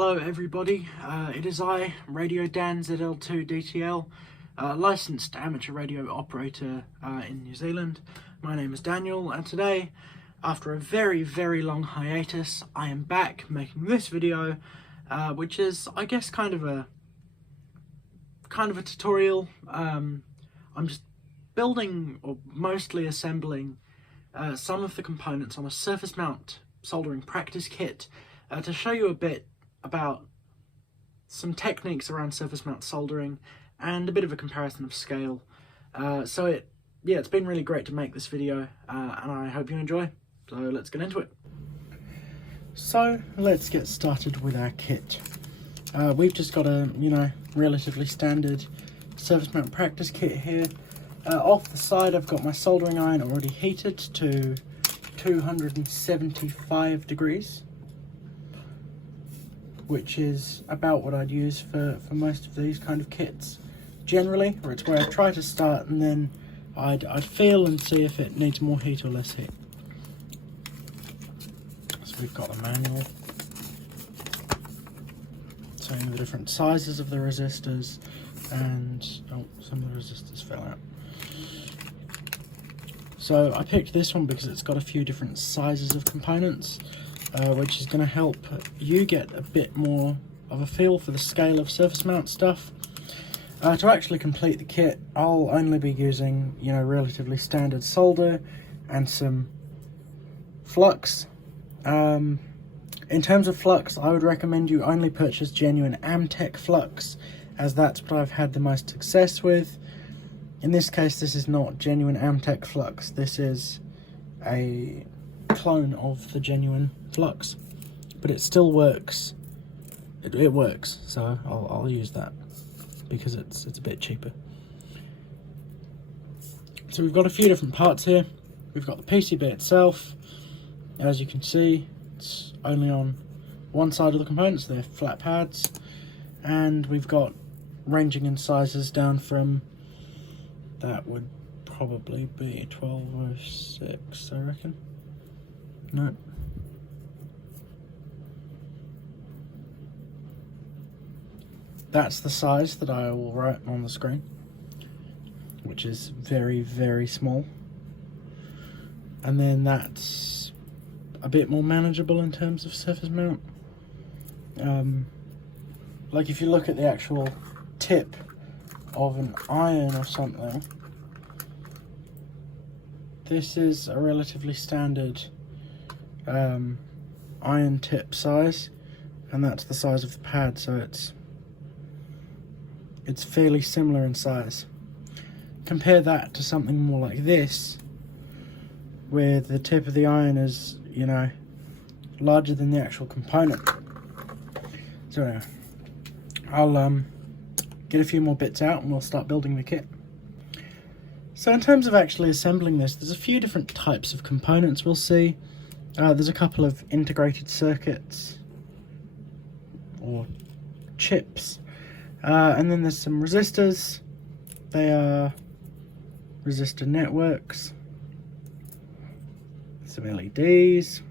Hello everybody, it is I, Radio Dan ZL2 DTL, licensed amateur radio operator in New Zealand. My name is Daniel, and today, after a very long hiatus, I am back making this video, which is, I guess, kind of a tutorial. I'm just building, or mostly assembling, some of the components on a surface mount soldering practice kit to show you a bit about some techniques around surface mount soldering and a bit of a comparison of scale. It's been really great to make this video, and I hope you enjoy. So let's get into it. So let's get started with our kit. We've just got a relatively standard surface mount practice kit here. Off the side I've got my soldering iron already heated to 275 degrees, which is about what I'd use for most of these kind of kits generally, or it's where I try to start, and then I'd feel and see if it needs more heat or less heat. So we've got the manual showing the different sizes of the resistors, and some of the resistors fell out. So I picked this one because it's got a few different sizes of components, which is going to help you get a bit more of a feel for the scale of surface mount stuff. To actually complete the kit, I'll only be using, relatively standard solder and some flux. In terms of flux, I would recommend you only purchase genuine Amtech flux, as that's what I've had the most success with. In this case, this is not genuine Amtech flux, this is a clone of the genuine flux, but it still works. It works, so I'll use that because it's a bit cheaper. So we've got a few different parts here. We've got the PCB itself. As you can see, it's only on one side of the components, they're flat pads, and we've got ranging in sizes down from, that would probably be 1206, I reckon. No. That's the size that I will write on the screen, which is very small. And then that's a bit more manageable in terms of surface mount. Like if you look at the actual tip of an iron or something, this is a relatively standard iron tip size, and that's the size of the pad, so it's fairly similar in size. Compare that to something more like this, where the tip of the iron is, larger than the actual component. So anyway, I'll get a few more bits out and we'll start building the kit. So in terms of actually assembling this, there's a few different types of components we'll see. There's a couple of integrated circuits, or chips, and then there's some resistors. They are resistor networks, some LEDs,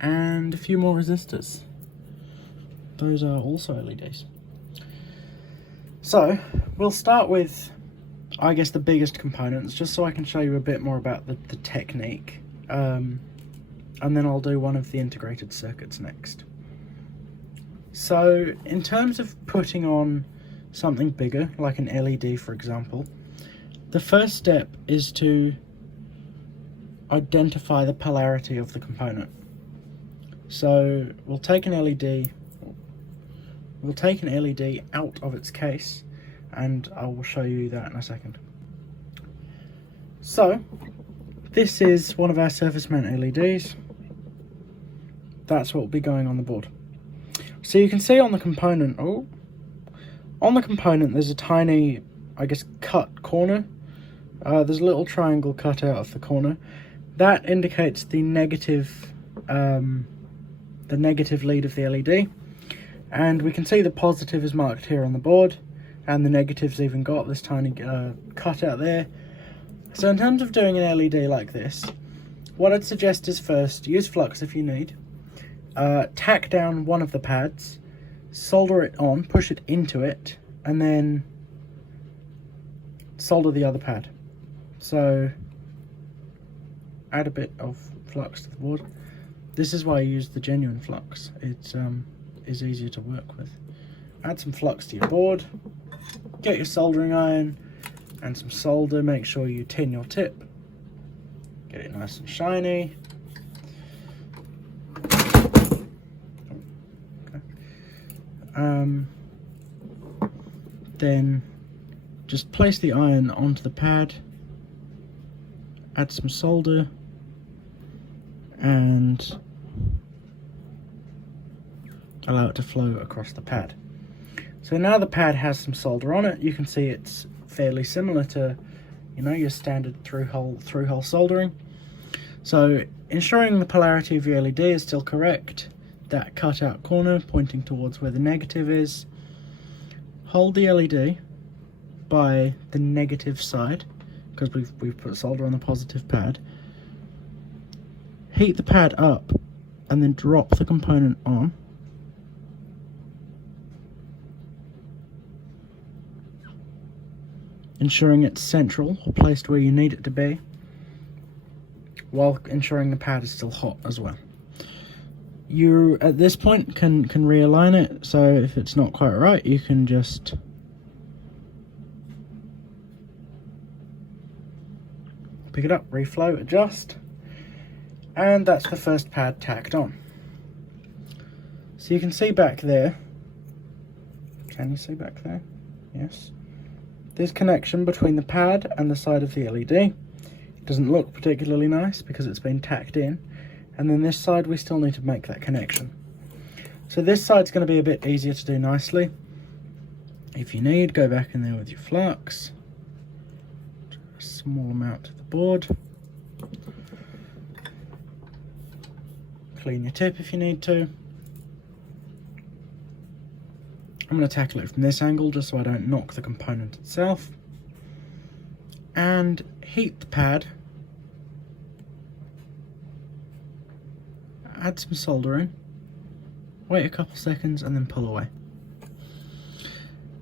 and a few more resistors. Those are also LEDs. So we'll start with, I guess, the biggest components, just so I can show you a bit more about the technique, and then I'll do one of the integrated circuits next. So in terms of putting on something bigger, like an LED for example, the first step is to identify the polarity of the component. So we'll take an LED out of its case, and I will show you that in a second. So this is one of our surface mount LEDs. That's what will be going on the board. So you can see on the component, there's a tiny, I guess, cut corner. There's a little triangle cut out of the corner. That indicates the negative lead of the LED. And we can see the positive is marked here on the board, and the negative's even got this tiny cut out there. So in terms of doing an LED like this, what I'd suggest is first use flux if you need, tack down one of the pads, solder it on, push it into it, and then solder the other pad. So add a bit of flux to the board. This is why I use the genuine flux. It is easier to work with. Add some flux to your board, get your soldering iron and some solder. Make sure you tin your tip, get it nice and shiny. Then just place the iron onto the pad, add some solder, and allow it to flow across the pad. So now the pad has some solder on it. You can see it's fairly similar to, you know, your standard through-hole soldering. So ensuring the polarity of your LED is still correct, that cutout corner pointing towards where the negative is. Hold the LED by the negative side, because we've put solder on the positive pad. Heat the pad up and then drop the component on. Ensuring it's central or placed where you need it to be, while ensuring the pad is still hot as well. You, at this point, can realign it, so if it's not quite right, you can just pick it up, reflow, adjust, and that's the first pad tacked on. So you can see back there, can you see back there? Yes. There's connection between the pad and the side of the LED. It doesn't look particularly nice because it's been tacked in. And then this side, we still need to make that connection. So this side's going to be a bit easier to do nicely. If you need, go back in there with your flux. A small amount to the board. Clean your tip if you need to. I'm going to tackle it from this angle just so I don't knock the component itself. And heat the pad. Add some solder in, wait a couple seconds and then pull away.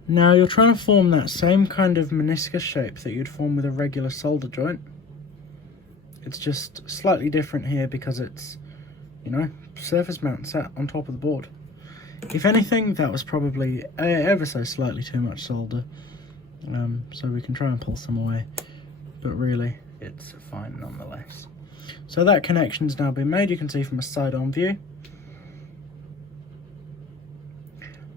Now you're trying to form that same kind of meniscus shape that you'd form with a regular solder joint. It's just slightly different here because it's, you know, surface mount sat on top of the board. If anything, that was probably ever so slightly too much solder, so we can try and pull some away, but really it's fine nonetheless. So that connection's now been made, you can see from a side-on view.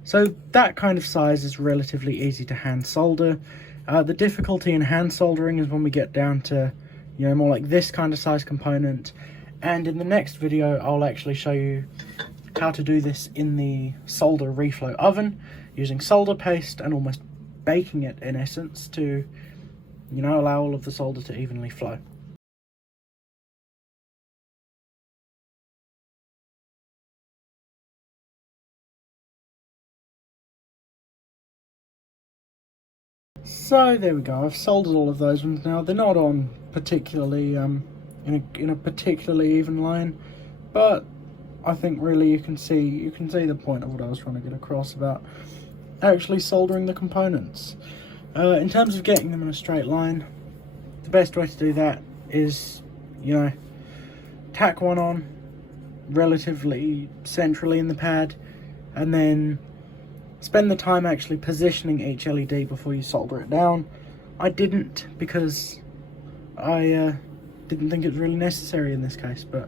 So that kind of size is relatively easy to hand solder. The difficulty in hand soldering is when we get down to, you know, more like this kind of size component. And in the next video, I'll actually show you how to do this in the solder reflow oven, using solder paste and almost baking it in essence to, you know, allow all of the solder to evenly flow. So there we go, I've soldered all of those ones now. They're not on particularly in a particularly even line, but I think really you can see the point of what I was trying to get across about actually soldering the components. In terms of getting them in a straight line, the best way to do that is, you know, tack one on relatively centrally in the pad and then spend the time actually positioning each LED before you solder it down. I didn't, because I didn't think it was really necessary in this case, but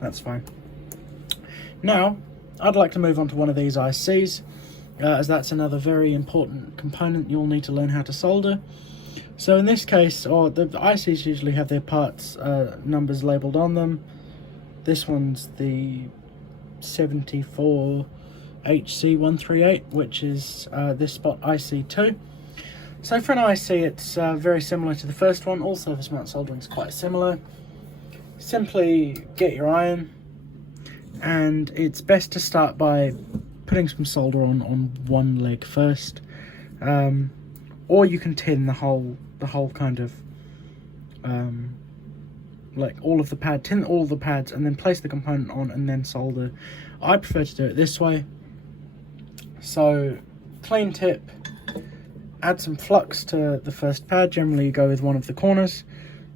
that's fine. Now, I'd like to move on to one of these ICs, as that's another very important component you'll need to learn how to solder. So in this case, the ICs usually have their parts numbers labelled on them. This one's the 74HC138, which is this spot IC2. So for an IC, it's very similar to the first one. All surface mount soldering is quite similar. Simply get your iron, and it's best to start by putting some solder on one leg first, or you can tin the whole kind of like all of the pad, tin all the pads, and then place the component on and then solder. I prefer to do it this way. So clean tip, add some flux to the first pad. Generally you go with one of the corners,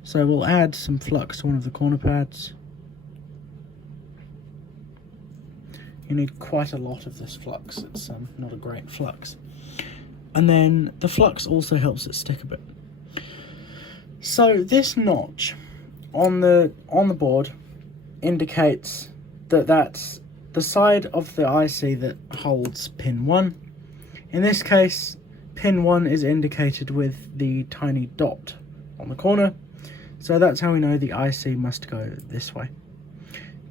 so we'll add some flux to one of the corner pads. You need quite a lot of this flux, it's not a great flux. And then the flux also helps it stick a bit. So this notch on the board indicates that that's the side of the IC that holds pin 1. In this case, pin 1 is indicated with the tiny dot on the corner, so that's how we know the IC must go this way.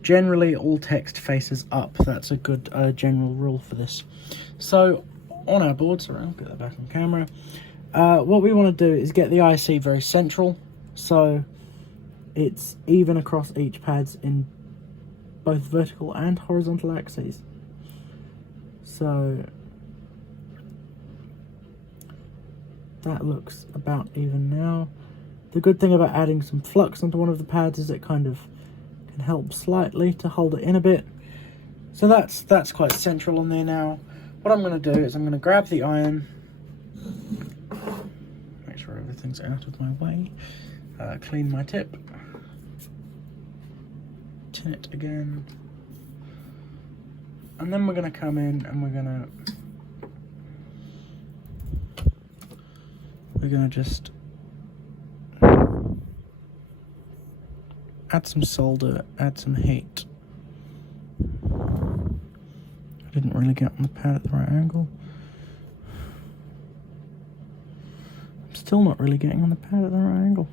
Generally all text faces up, that's a good general rule for this. So on our board, sorry, I'll get that back on camera, what we want to do is get the IC very central, so it's even across each pads in both vertical and horizontal axes. So that looks about even now. The good thing about adding some flux onto one of the pads is it kind of can help slightly to hold it in a bit. So that's quite central on there now. What I'm going to do is I'm going to grab the iron, make sure everything's out of my way, clean my tip, tin it again, and then we're going to come in and we're going to just add some solder, add some heat. I didn't really get on the pad at the right angle. I'm still not really getting on the pad at the right angle.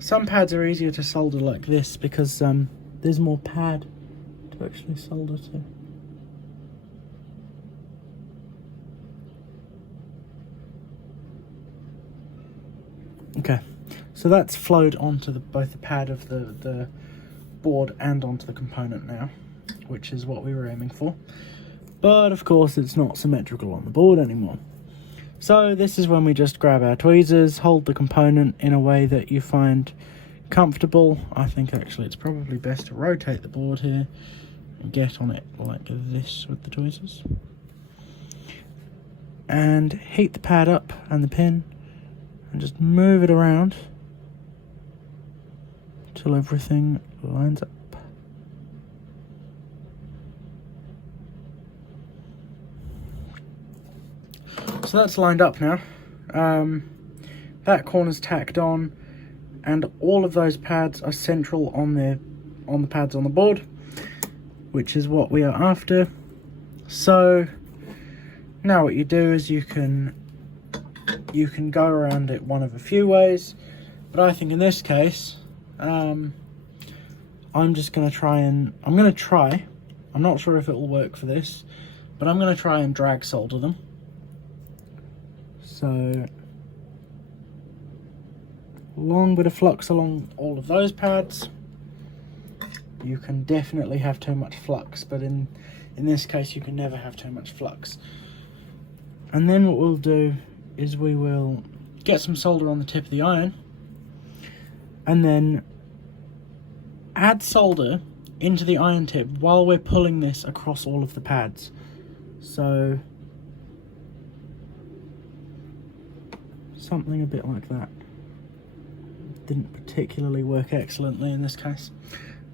Some pads are easier to solder like this because there's more pad to actually solder to. Okay, so that's flowed onto both the pad of the board and onto the component now, which is what we were aiming for. But of course it's not symmetrical on the board anymore. So this is when we just grab our tweezers, hold the component in a way that you find comfortable. I think actually it's probably best to rotate the board here and get on it like this with the tweezers. And heat the pad up and the pin and just move it around till everything lines up. So that's lined up now. That corner's tacked on, and all of those pads are central on the pads on the board, which is what we are after. So now what you do is you can go around it one of a few ways, but I think in this case I'm just going to try, I'm not sure if it will work for this, but I'm going to try and drag solder them. So long bit of flux along all of those pads. You can definitely have too much flux, but in this case you can never have too much flux. And then what we'll do is we will get some solder on the tip of the iron and then add solder into the iron tip while we're pulling this across all of the pads. So something a bit like that. Didn't particularly work excellently in this case.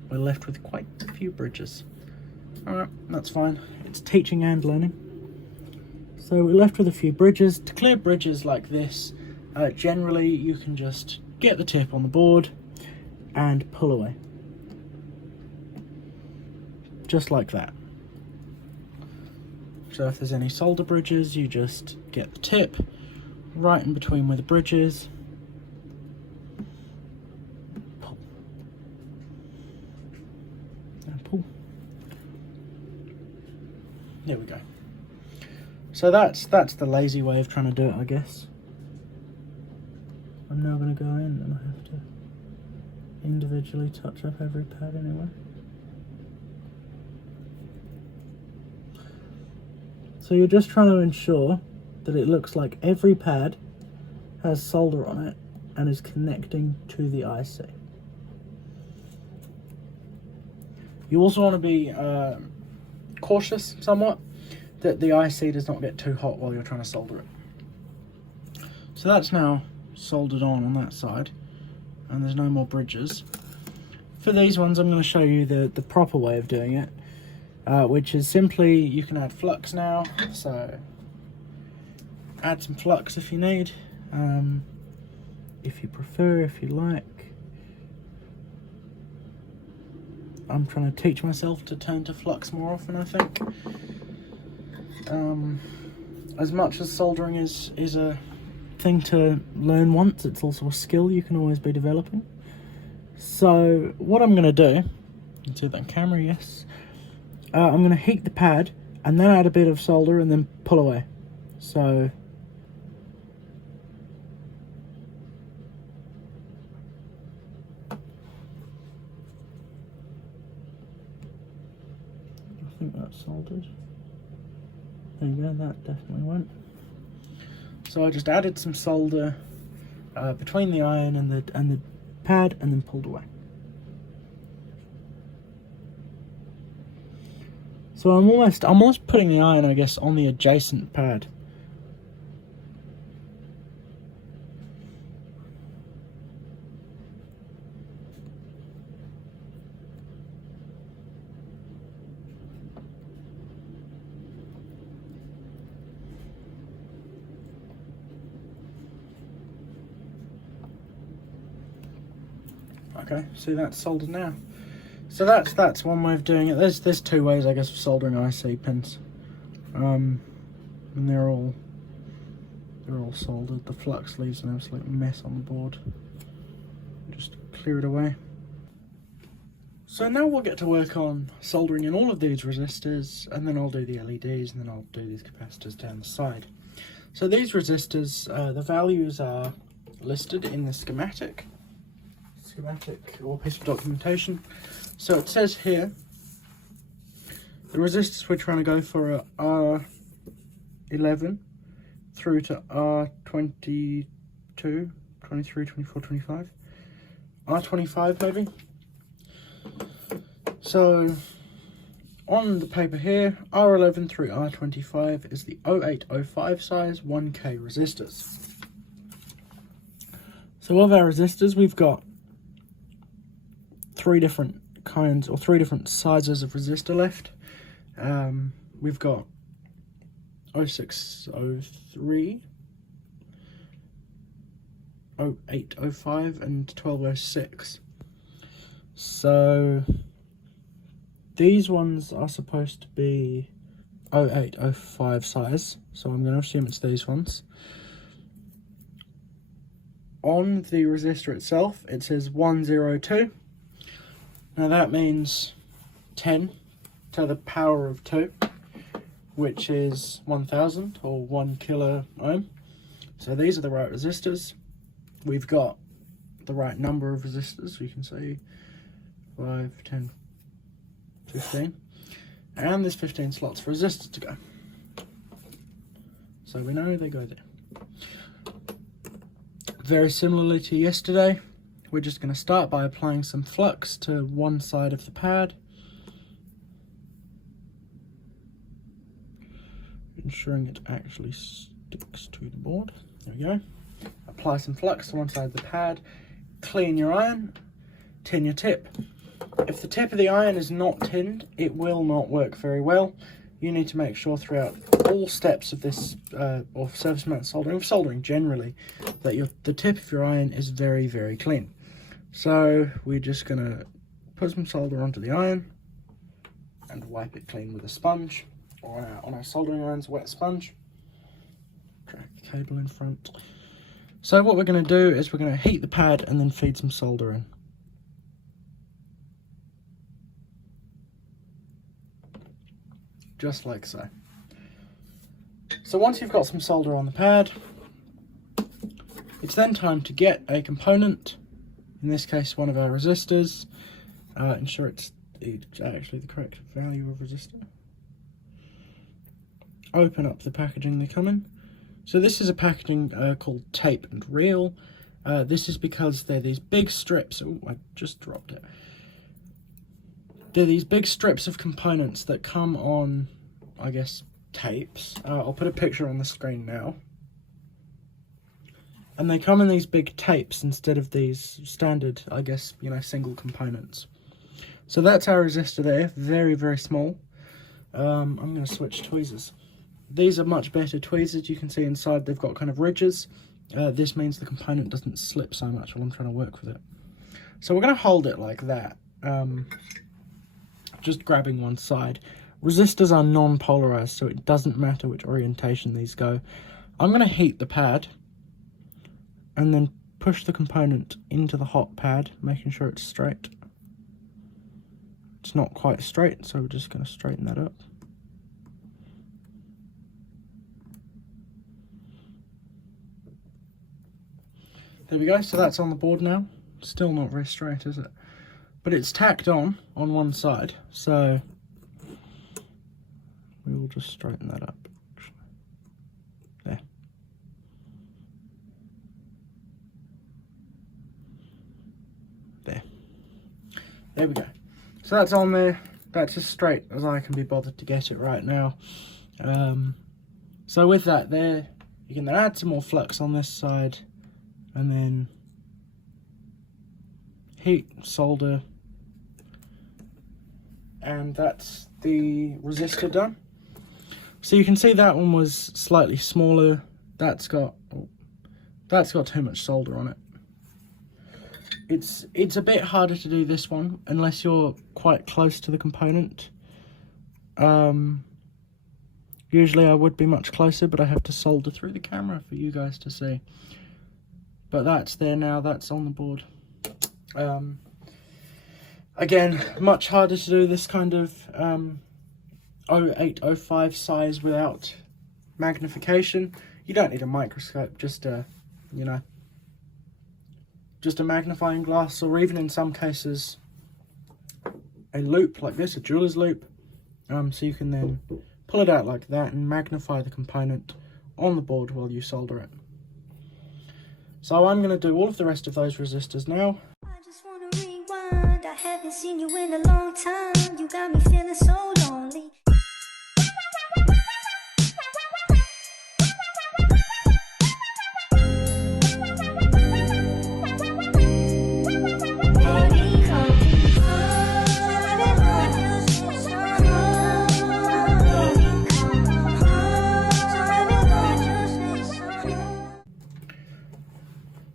We're left with quite a few bridges. Alright, that's fine. It's teaching and learning. So we're left with a few bridges. To clear bridges like this, generally you can just get the tip on the board and pull away. Just like that. So if there's any solder bridges, you just get the tip right in between where the bridge is. Pull. And pull. There we go. So that's the lazy way of trying to do it, I guess. I'm now going to go in and I have to individually touch up every pad anyway. So you're just trying to ensure that it looks like every pad has solder on it and is connecting to the IC. You also want to be cautious somewhat that the IC does not get too hot while you're trying to solder it. So that's now soldered on that side, and there's no more bridges. For these ones, I'm going to show you the proper way of doing it, which is simply, you can add flux now, so add some flux if you need, if you prefer, if you like. I'm trying to teach myself to turn to flux more often, I think. As much as soldering is a thing to learn once, it's also a skill you can always be developing. So what I'm going to do, you can see that on camera, yes. I'm going to heat the pad and then add a bit of solder and then pull away. So I think that's soldered. There you go, that definitely went. So I just added some solder between the iron and the pad and then pulled away. So I'm almost putting the iron, I guess, on the adjacent pad. Okay, see, that's soldered now. So that's one way of doing it. There's two ways, I guess, of soldering IC pins, and they're all soldered. The flux leaves an absolute mess on the board. Just clear it away. So now we'll get to work on soldering in all of these resistors, and then I'll do the LEDs, and then I'll do these capacitors down the side. So these resistors, the values are listed in the schematic or piece of documentation. So it says here, the resistors we're trying to go for are R11 through to R22, 23, 24, 25, R25 maybe. So on the paper here, R11 through R25 is the 0805 size 1K resistors. So of our resistors, we've got three different kinds or three different sizes of resistor left. We've got 0603, 0805 and 1206. So these ones are supposed to be 0805 size, so I'm going to assume it's these ones. On the resistor itself, it says 102. Now that means 10 to the power of 2, which is 1000 or 1 kilo ohm. So these are the right resistors. We've got the right number of resistors. You can see 5, 10, 15. And there's 15 slots for resistors to go. So we know they go there. Very similarly to yesterday, we're just going to start by applying some flux to one side of the pad, ensuring it actually sticks to the board. There we go. Apply some flux to one side of the pad, clean your iron, tin your tip. If the tip of the iron is not tinned, it will not work very well. You need to make sure throughout all steps of this, or surface mount soldering, of soldering generally, that the tip of your iron is very, very clean. So we're just going to put some solder onto the iron and wipe it clean with a sponge, or on our soldering iron's wet sponge. Drag the cable in front. So what we're going to do is we're going to heat the pad and then feed some solder in. Just like so. So once you've got some solder on the pad, it's then time to get a component, in this case one of our resistors, ensure it's actually the correct value of resistor. Open up the packaging they come in, So this is a packaging called tape and reel. This is because they're these big strips. Oh, I just dropped it. They're these big strips of components that come on, I guess, tapes. I'll put a picture on the screen now. And they come in these big tapes instead of these standard, I guess, you know, single components. So that's our resistor there, very, very small. I'm going to switch tweezers. These are much better tweezers. You can see inside they've got kind of ridges. This means the component doesn't slip so much while I'm trying to work with it. So we're going to hold it like that, just grabbing one side. Resistors are non-polarized, so it doesn't matter which orientation these go. I'm going to heat the pad and then push the component into the hot pad, making sure it's straight. It's not quite straight, so we're just going to straighten that up. There we go, so that's on the board now. Still not very straight, is it? But it's tacked on one side, so we will just straighten that up. There. There we go. So that's on there. That's as straight as I can be bothered to get it right now. So with that there, you can then add some more flux on this side, and then heat, solder, and that's the resistor done. So you can see that one was slightly smaller. That's got too much solder on it. It's a bit harder to do this one unless you're quite close to the component. Usually I would be much closer, but I have to solder through the camera for you guys to see. But that's there now, that's on the board. Again, much harder to do this kind of 0805 size without magnification. You don't need a microscope, just a, you know, just a magnifying glass, or even in some cases a loop like this, a jeweler's loop, so you can then pull it out like that and magnify the component on the board while you solder it. So I'm going to do all of the rest of those resistors now. I just want to rewind. I haven't seen you in a long time. You got me feeling so lonely.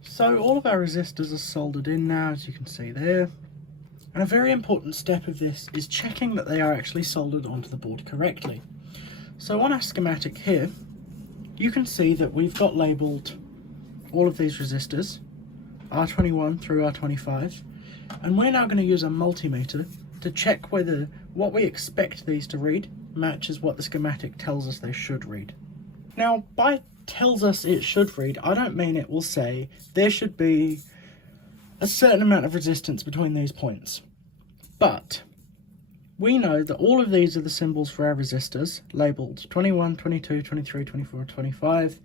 So all of our resistors are soldered in now, as you can see there. And a very important step of this is checking that they are actually soldered onto the board correctly. So on our schematic here, you can see that we've got labelled all of these resistors, R21 through R25, and we're now going to use a multimeter to check whether what we expect these to read matches what the schematic tells us they should read. Now, by tells us it should read, I don't mean it will say there should be a certain amount of resistance between these points. But we know that all of these are the symbols for our resistors, labelled 21, 22, 23, 24, 25,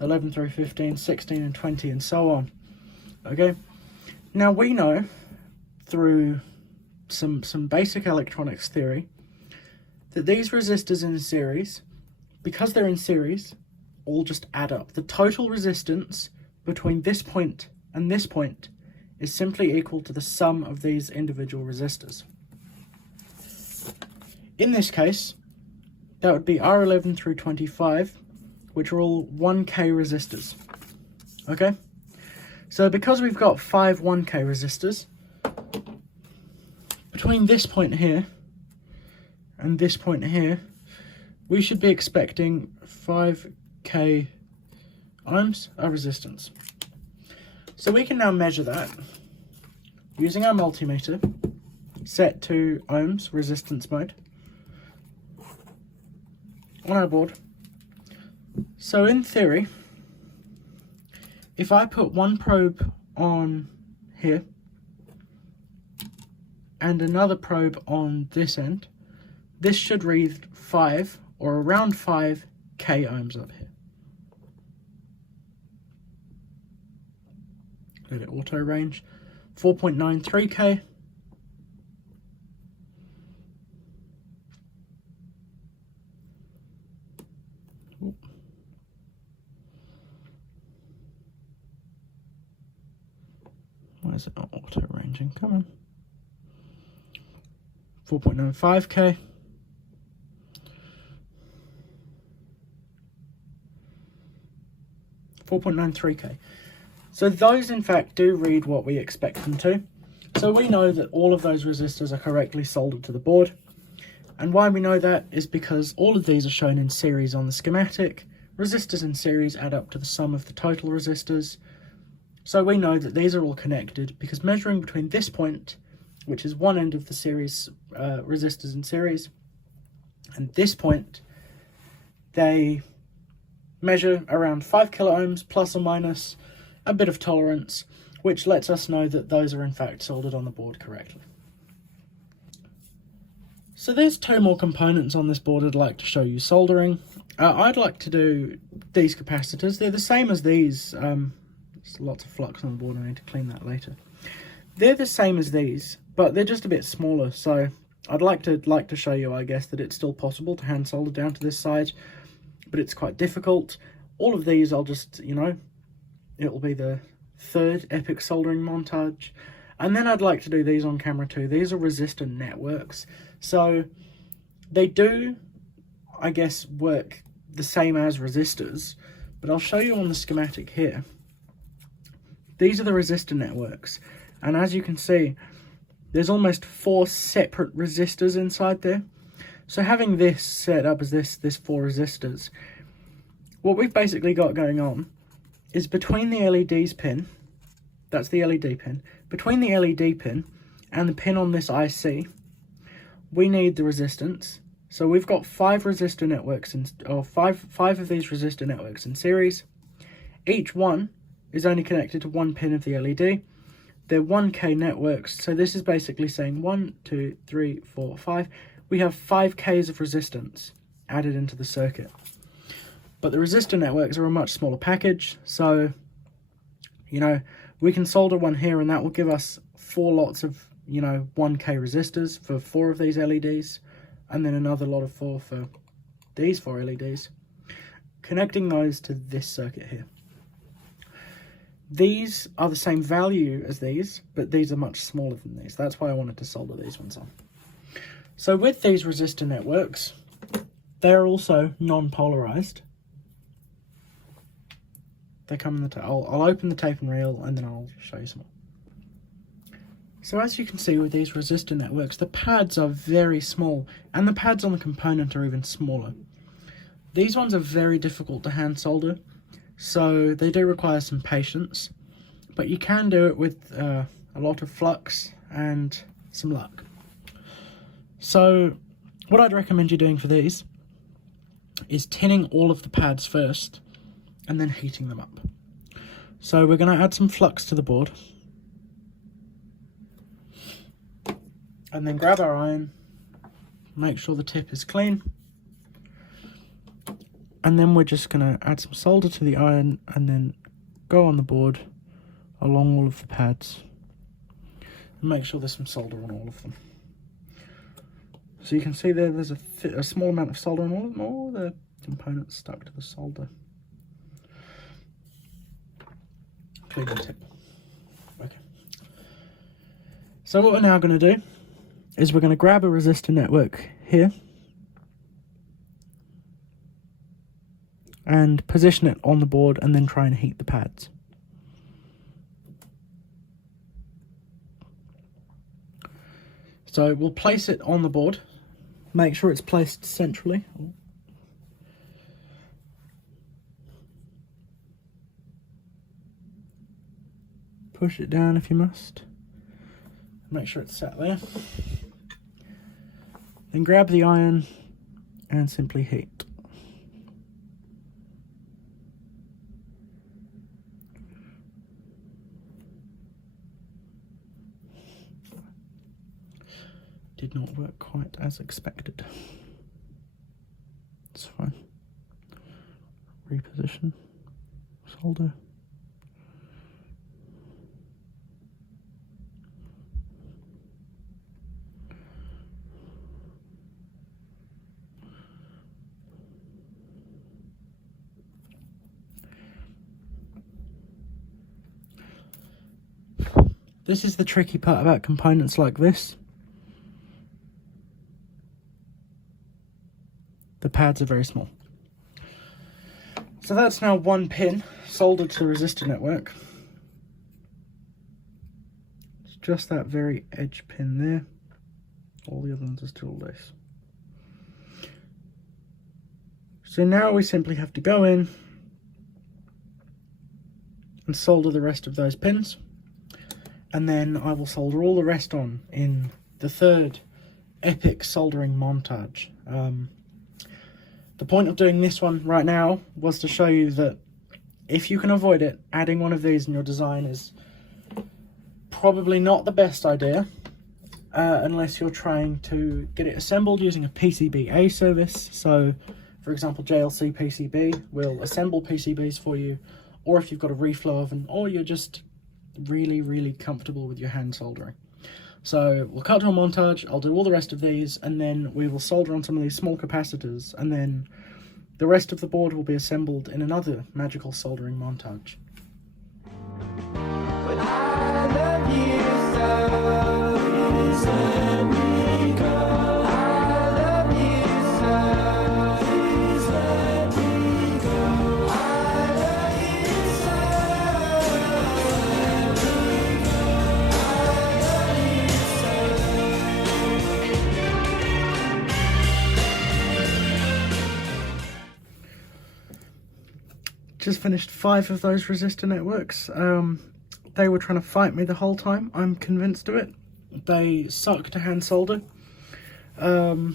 11 through 15, 16 and 20 and so on. Okay, now we know through some basic electronics theory that these resistors in series, because they're in series, all just add up. The total resistance between this point and this point is simply equal to the sum of these individual resistors. In this case, that would be R11 through 25, which are all 1K resistors. Okay? So because we've got 5 1K resistors, between this point here and this point here, we should be expecting 5K ohms of resistance. So we can now measure that using our multimeter set to ohms resistance mode on our board. So in theory, if I put one probe on here and another probe on this end, this should read 5 or around 5K ohms up here. let it auto range. 4.93k. Why is it not auto ranging? Come on. 4.95k. 4.93k. So those in fact do read what we expect them to. So we know that all of those resistors are correctly soldered to the board. And why we know that is because all of these are shown in series on the schematic. Resistors in series add up to the sum of the total resistors. So we know that these are all connected because measuring between this point, which is one end of the series resistors in series, and this point, they measure around 5 kilo ohms plus or minus a bit of tolerance, which lets us know that those are in fact soldered on the board correctly. So there's two more components on this board I'd like to show you soldering. I'd like to do these capacitors. They're the same as these. There's lots of flux on the board, I need to clean that later. They're the same as these, but they're just a bit smaller, so I'd like to show you, I guess, that it's still possible to hand solder down to this side, but it's quite difficult. All of these I'll just, it'll be the third epic soldering montage. And then I'd like to do these on camera too. These are resistor networks. So they do, I guess, work the same as resistors, but I'll show you on the schematic here. These are the resistor networks. And as you can see, there's almost 4 separate resistors inside there. So having this set up as this 4 resistors, what we've basically got going on is between the LED's pin, that's the LED pin, between the LED pin and the pin on this IC, we need the resistance. So we've got 5 resistor networks, five of these resistor networks in series. Each one is only connected to one pin of the LED. They're 1K networks, so this is basically saying 1, 2, 3, 4, 5. We have 5Ks of resistance added into the circuit. But the resistor networks are a much smaller package, so, we can solder one here and that will give us 4 lots of, 1K resistors for 4 of these LEDs, and then another lot of 4 for these 4 LEDs, connecting those to this circuit here. These are the same value as these, but these are much smaller than these. That's why I wanted to solder these ones on. So with these resistor networks, they're also non-polarized. They come in the tape. I'll open the tape and reel and then I'll show you some more. So as you can see with these resistor networks, the pads are very small and the pads on the component are even smaller. These ones are very difficult to hand solder, so they do require some patience, but you can do it with a lot of flux and some luck. So what I'd recommend you doing for these is tinning all of the pads first and then heating them up. So we're going to add some flux to the board and then grab our iron, make sure the tip is clean, and then we're just going to add some solder to the iron and then go on the board along all of the pads and make sure there's some solder on all of them. So you can see there's a small amount of solder on all of them, all the components stuck to the solder. Clean the tip. Okay. So what we're now going to do is we're going to grab a resistor network here and position it on the board and then try and heat the pads. So we'll place it on the board, make sure it's placed centrally. Push it down if you must. Make sure it's set there. Then grab the iron and simply heat. Did not work quite as expected. It's fine. Reposition. Solder. this is the tricky part about components like this. The pads are very small. So that's now one pin soldered to the resistor network. It's just that very edge pin there. All the other ones are still loose. So now we simply have to go in and solder the rest of those pins, and then I will solder all the rest on in the third epic soldering montage. The point of doing this one right now was to show you that if you can avoid it, adding one of these in your design is probably not the best idea, unless you're trying to get it assembled using a PCB service. So for example, JLC PCB will assemble PCBs for you, or if you've got a reflow oven, or you're just really comfortable with your hand soldering. So we'll cut to a montage, I'll do all the rest of these, and then we will solder on some of these small capacitors, and then the rest of the board will be assembled in another magical soldering montage. But I love you so, please let me go. I love you so, please let me go. I love you so, let me go. I love you Just finished 5 of those resistor networks. They were trying to fight me the whole time, I'm convinced of it. They suck to hand solder. The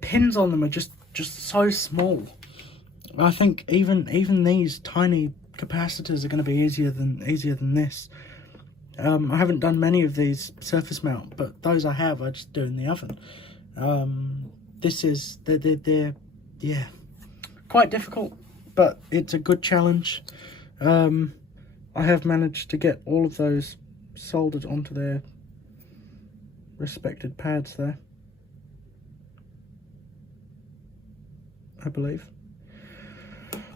pins on them are just so small. I think even these tiny capacitors are going to be easier than this. I haven't done many of these surface mount, but those I have, I just do in the oven. They're yeah, quite difficult, but it's a good challenge. I have managed to get all of those soldered onto their respected pads there, I believe.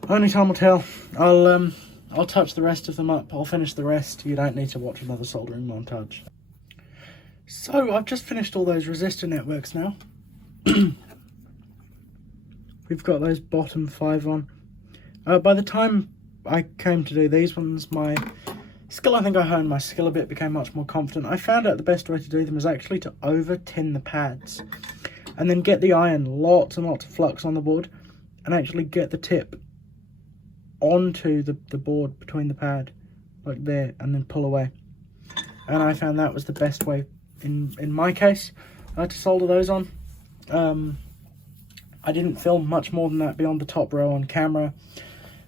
Only time will tell. I'll touch the rest of them up. I'll finish the rest. You don't need to watch another soldering montage. So I've just finished all those resistor networks now. We've got those bottom 5 on. By the time I came to do these ones, my skill, I think I honed my skill a bit, became much more confident. I found out the best way to do them is actually to over tin the pads and then get the iron lots and lots of flux on the board and actually get the tip onto the board between the pad like there and then pull away. And I found that was the best way in my case to solder those on. I didn't film much more than that beyond the top row on camera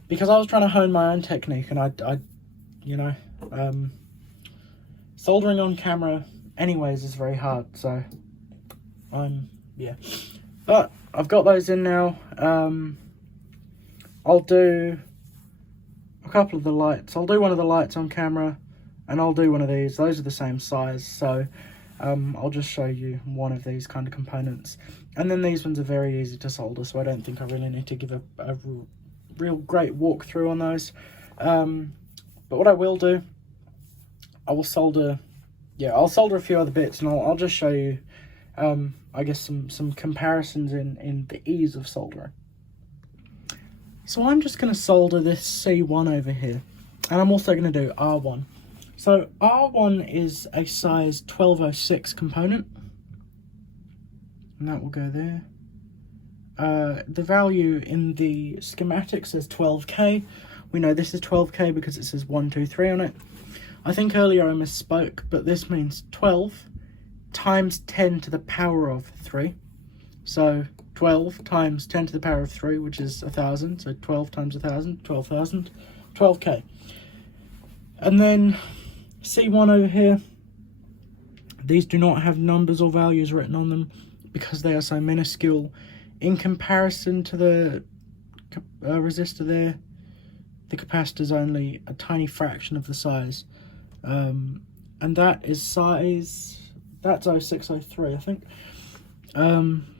because I was trying to hone my own technique, and I you know, soldering on camera anyways is very hard, so yeah. But I've got those in now. I'll do a couple of the lights. I'll do one of the lights on camera, and I'll do one of these. Those are the same size, so I'll just show you one of these kind of components. And then these ones are very easy to solder, so I don't think I really need to give a real great walkthrough on those. But what I will do, I will solder, I'll solder a few other bits, and I'll just show you, I guess, some comparisons in the ease of soldering. So I'm just going to solder this C1 over here, and I'm also going to do R1. So R1 is a size 1206 component, and that will go there. The value in the schematic says 12K. We know this is 12K because it says 123 on it. I think earlier I misspoke, but this means 12 times 10 to the power of 3. So 12 times 10 to the power of 3, which is 1,000. So 12 times 1,000, 12,000, 12K. And then C1 over here, these do not have numbers or values written on them because they are so minuscule in comparison to the resistor there. The capacitor is only a tiny fraction of the size, and that is size, that's 0603 I think.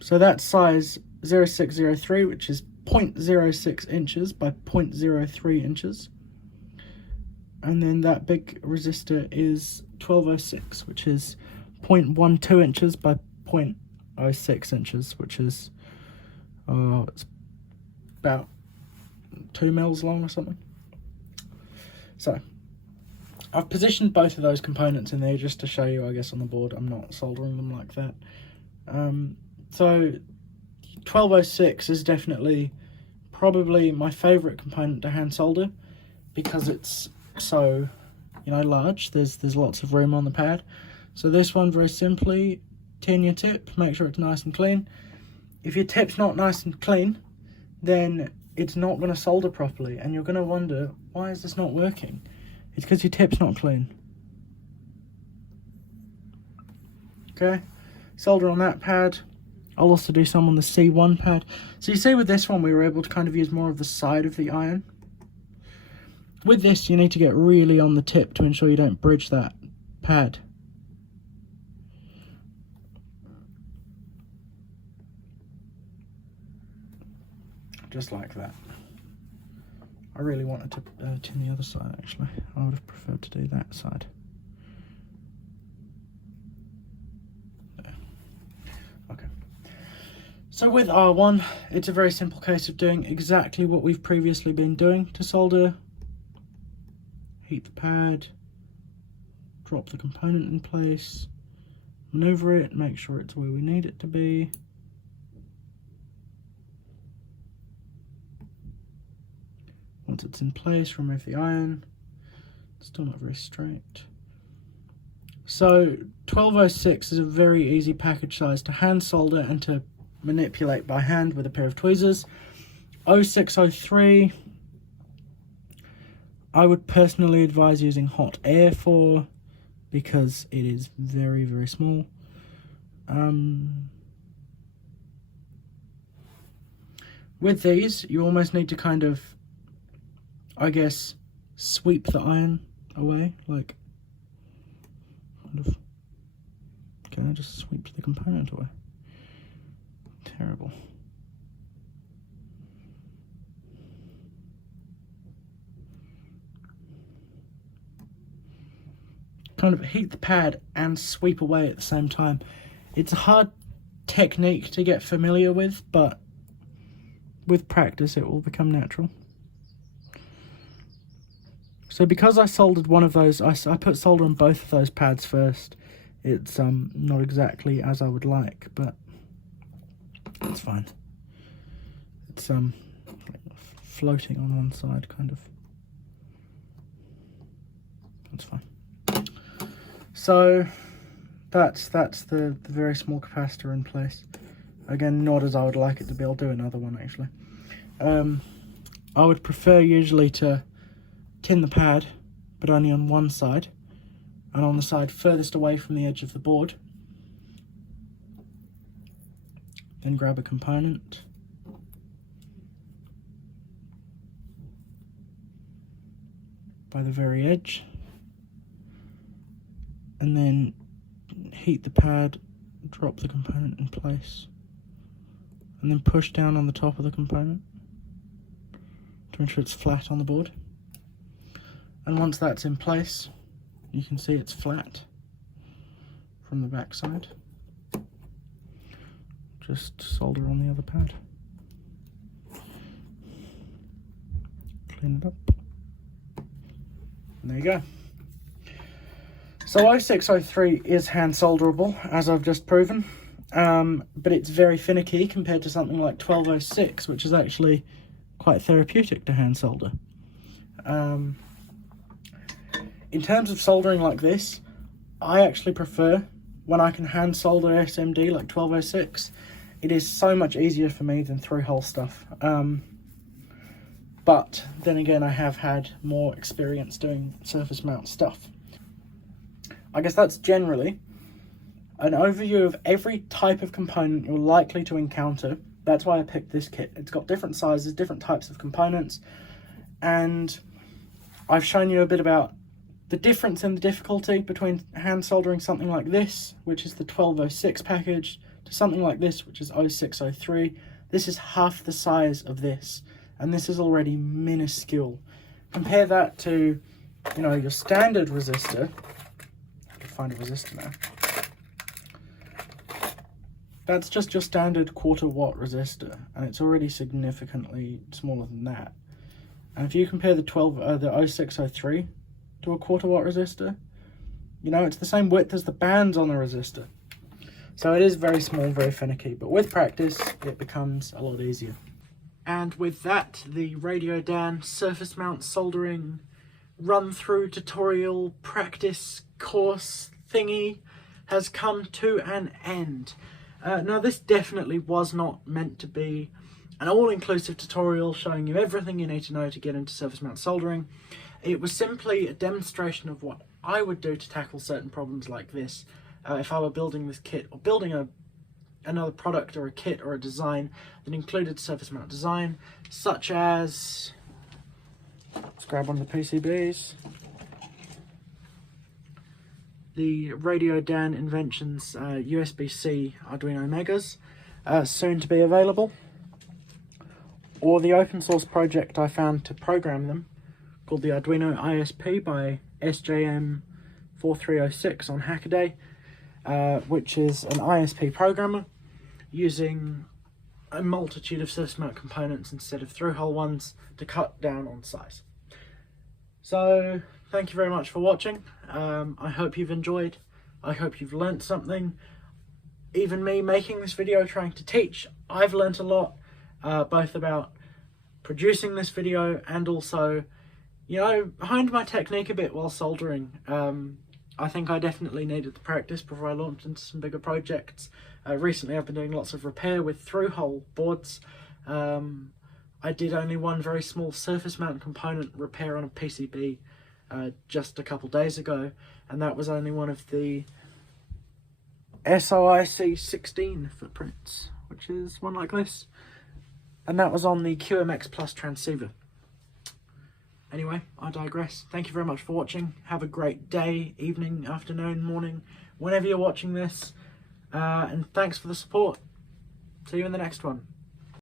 So that's size 0603, which is 0.06 inches by 0.03 inches. and then that big resistor is 1206, which is 0.12 inches by 0.06 inches, which is it's about 2 mils long or something. So I've positioned both of those components in there just to show you, I guess, on the board. I'm not soldering them like that. So 1206 is definitely probably my favorite component to hand solder because it's so, you know, large. There's lots of room on the pad. So this one, very simply, tin your tip, make sure it's nice and clean. If your tip's not nice and clean, then it's not going to solder properly, and you're going to wonder, why is this not working? It's because your tip's not clean. Okay, solder on that pad. I'll also do some on the C1 pad. So you see with this one, we were able to kind of use more of the side of the iron. With this, you need to get really on the tip to ensure you don't bridge that pad. Just like that. I really wanted to tin the other side, actually. I would have preferred to do that side. There. Okay. So with R1, it's a very simple case of doing exactly what we've previously been doing to solder. Heat the pad, drop the component in place, maneuver it, make sure it's where we need it to be. Once it's in place, remove the iron. It's still not very straight. So 1206 is a very easy package size to hand solder and to manipulate by hand with a pair of tweezers. 0603 I would personally advise using hot air for, because it is very, very small. With these, you almost need to kind of, I guess, sweep the iron away, like, kind of, can I just sweep the component away? Terrible. Kind of heat the pad and sweep away at the same time. It's a hard technique to get familiar with, but with practice it will become natural. So because I soldered one of those, I put solder on both of those pads first. It's not exactly as I would like, but it's fine. It's floating on one side, kind of. That's fine. So that's the very small capacitor in place. Again, not as I would like it to be. I'll do another one actually. I would prefer usually to tin the pad, but only on one side, and on the side furthest away from the edge of the board. Then grab a component, by the very edge, and then heat the pad, drop the component in place, and then push down on the top of the component to ensure it's flat on the board. And once that's in place, you can see it's flat from the back side. Just solder on the other pad. Clean it up. And there you go. So 0603 is hand solderable, as I've just proven, but it's very finicky compared to something like 1206, which is actually quite therapeutic to hand solder. In terms of soldering like this, I actually prefer when I can hand solder SMD like 1206. It is so much easier for me than through-hole stuff. But then again, I have had more experience doing surface mount stuff. I guess that's generally an overview of every type of component you're likely to encounter. That's why I picked this kit. It's got different sizes, different types of components, and I've shown you a bit about the difference in the difficulty between hand soldering something like this, which is the 1206 package, to something like this, which is 0603. This is half the size of this, and this is already minuscule. Compare that to you know, your standard resistor, I have to find a resistor now, that's just your standard 1/4 watt resistor, and it's already significantly smaller than that. And if you compare the 0603 to a 1/4 watt resistor, you know, it's the same width as the bands on the resistor. So it is very small, very finicky, but with practice, it becomes a lot easier. And with that, the Radio Dan surface mount soldering run-through tutorial practice course thingy has come to an end. Now, this definitely was not meant to be an all-inclusive tutorial showing you everything you need to know to get into surface mount soldering. It was simply a demonstration of what I would do to tackle certain problems like this if I were building this kit, or building another product or a kit or a design that included surface mount design, such as, let's grab one of the PCBs, the Radio Dan Inventions USB-C Arduino Megas, soon to be available, or the open source project I found to program them, called the Arduino ISP by SJM4306 on Hackaday, which is an ISP programmer using a multitude of surface mount components instead of through-hole ones to cut down on size. So, thank you very much for watching. I hope you've enjoyed. I hope you've learnt something. Even me making this video, trying to teach, I've learnt a lot, both about producing this video and also, you know, honed my technique a bit while soldering. I think I definitely needed the practice before I launched into some bigger projects. Recently I've been doing lots of repair with through-hole boards. I did only one very small surface mount component repair on a PCB just a couple days ago, and that was only one of the SOIC 16 footprints, which is one like this, and that was on the QMX Plus transceiver. Anyway, I digress. Thank you very much for watching. Have a great day, evening, afternoon, morning, whenever you're watching this, and thanks for the support. See you in the next one.